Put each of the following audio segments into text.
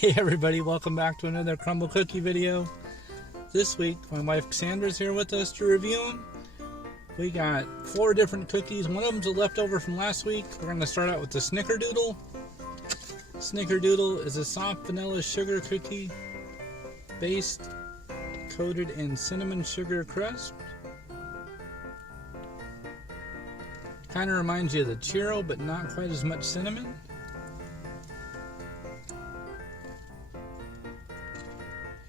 Hey everybody, welcome back to another Crumbl cookie video. This week, my wife Cassandra's here with us to review them. We got 4 different cookies. One of them's a leftover from last week. We're going to start out with the Snickerdoodle. Snickerdoodle is a soft vanilla sugar cookie based, coated in cinnamon sugar crust. Kind of reminds you of the churro, but not quite as much cinnamon.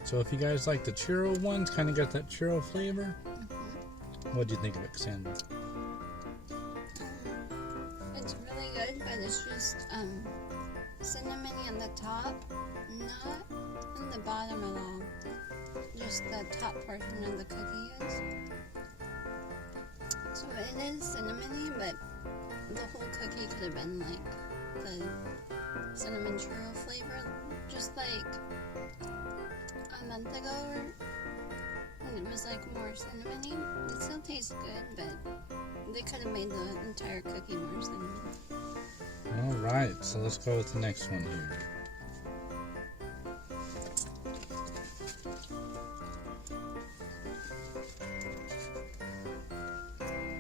So if you guys like the churro ones, kind of got that churro flavor. What do you think of it, Cassandra? It's really good, but it's just cinnamony on the top, not on the bottom at all. Just the top portion of the cookie is. So it is cinnamony, but the whole cookie could have been like the cinnamon churro flavor, just like a month ago, when it was like more cinnamony. It still tastes good, but they could have made the entire cookie more cinnamon. Alright, so let's go with the next one here.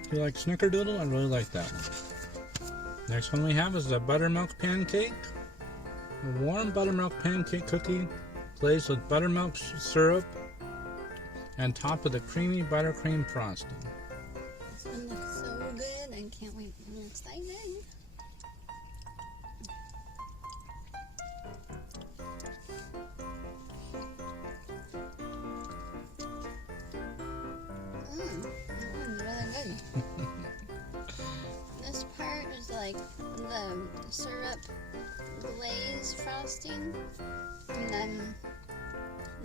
If you like Snickerdoodle, I really like that one. Next one we have is the Buttermilk Pancake. A warm buttermilk pancake cookie glazed with buttermilk syrup and topped with a creamy buttercream frosting. This one looks so good. I can't wait. I'm excited. Really good. This part is like the syrup glaze frosting, and then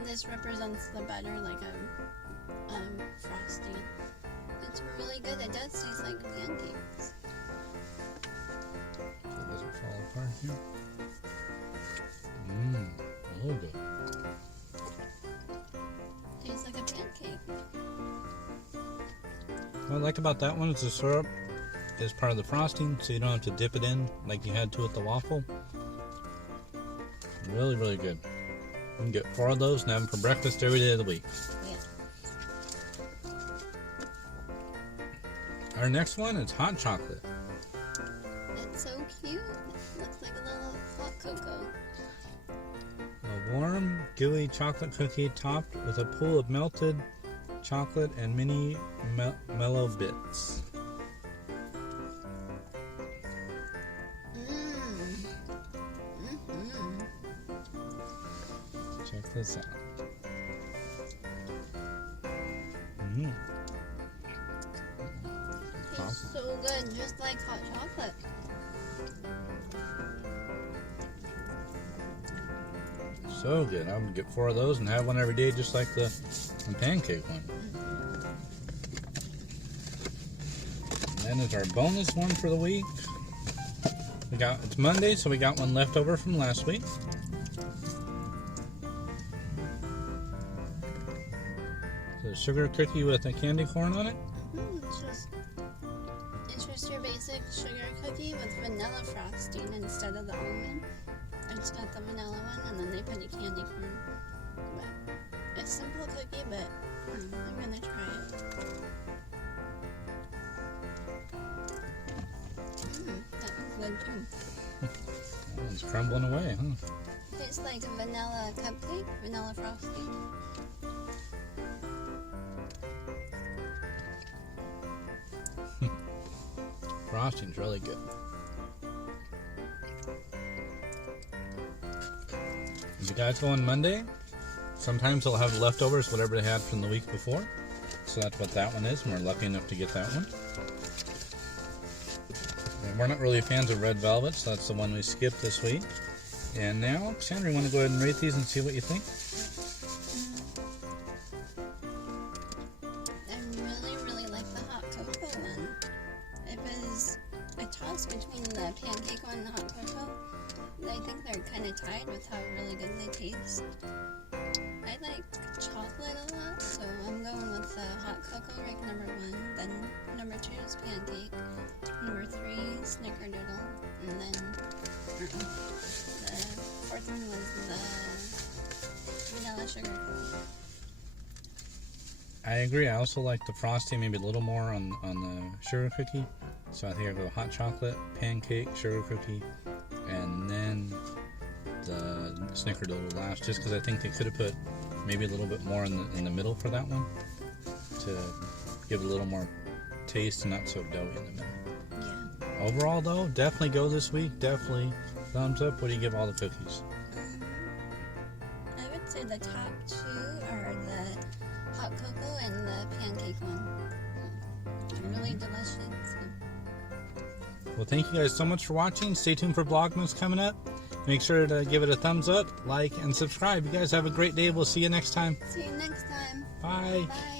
this represents the butter like a frosting. It's really good. It does taste like pancakes. So it doesn't fall apart here. Oh good. Tastes like a pancake. What I like about that one is the syrup is part of the frosting, so you don't have to dip it in like you had to with the waffle. Really, really good. You can get 4 of those and have them for breakfast every day of the week. Yeah. Our next one is hot chocolate. It's so cute. It looks like a little hot cocoa. A warm, gooey chocolate cookie topped with a pool of melted chocolate and mini mellow bits. Check this out. Tastes so good, just like hot chocolate. So good. I'm gonna get 4 of those and have one every day, just like the pancake one. And then is our bonus one for the week. It's Monday, so we got one left over from last week. So a sugar cookie with a candy corn on it. It's just your basic sugar cookie with vanilla frosting instead of the almond. It's got the vanilla one, and then they put a candy corn. But it's a simple cookie, but I'm gonna try it. That one's good too. That one's crumbling away, huh? Tastes like a vanilla cupcake, vanilla frosting. Frosting's really good. If you guys go on Monday, sometimes they'll have leftovers, whatever they had from the week before. So that's what that one is, and we're lucky enough to get that one. And we're not really fans of red velvet, so that's the one we skipped this week. And now, Sandra, you want to go ahead and rate these and see what you think? I really like the hot cocoa one. It was a toss between the pancake one and the hot cocoa. I think they're kind of tied with how really good they taste. I like chocolate a lot, so I'm going with the hot cocoa, rank number 1. Then number 2 is pancake. Number 3, Snickerdoodle. And then the favorite one was the vanilla sugar cookie. I agree. I also like the frosting maybe a little more on the sugar cookie. So I think I'll go hot chocolate, pancake, sugar cookie, and then the Snickerdoodle last. Just because I think they could have put maybe a little bit more in the middle for that one to give it a little more taste and not so doughy in the middle. Yeah. Overall, though, definitely go this week. Definitely thumbs up. What do you give all the cookies? I would say the top two are the hot cocoa and the pancake one. They're really delicious. Well, thank you guys so much for watching. Stay tuned for Vlogmas coming up. Make sure to give it a thumbs up, like, and subscribe. You guys have a great day. We'll see you next time. See you next time. Bye. Bye.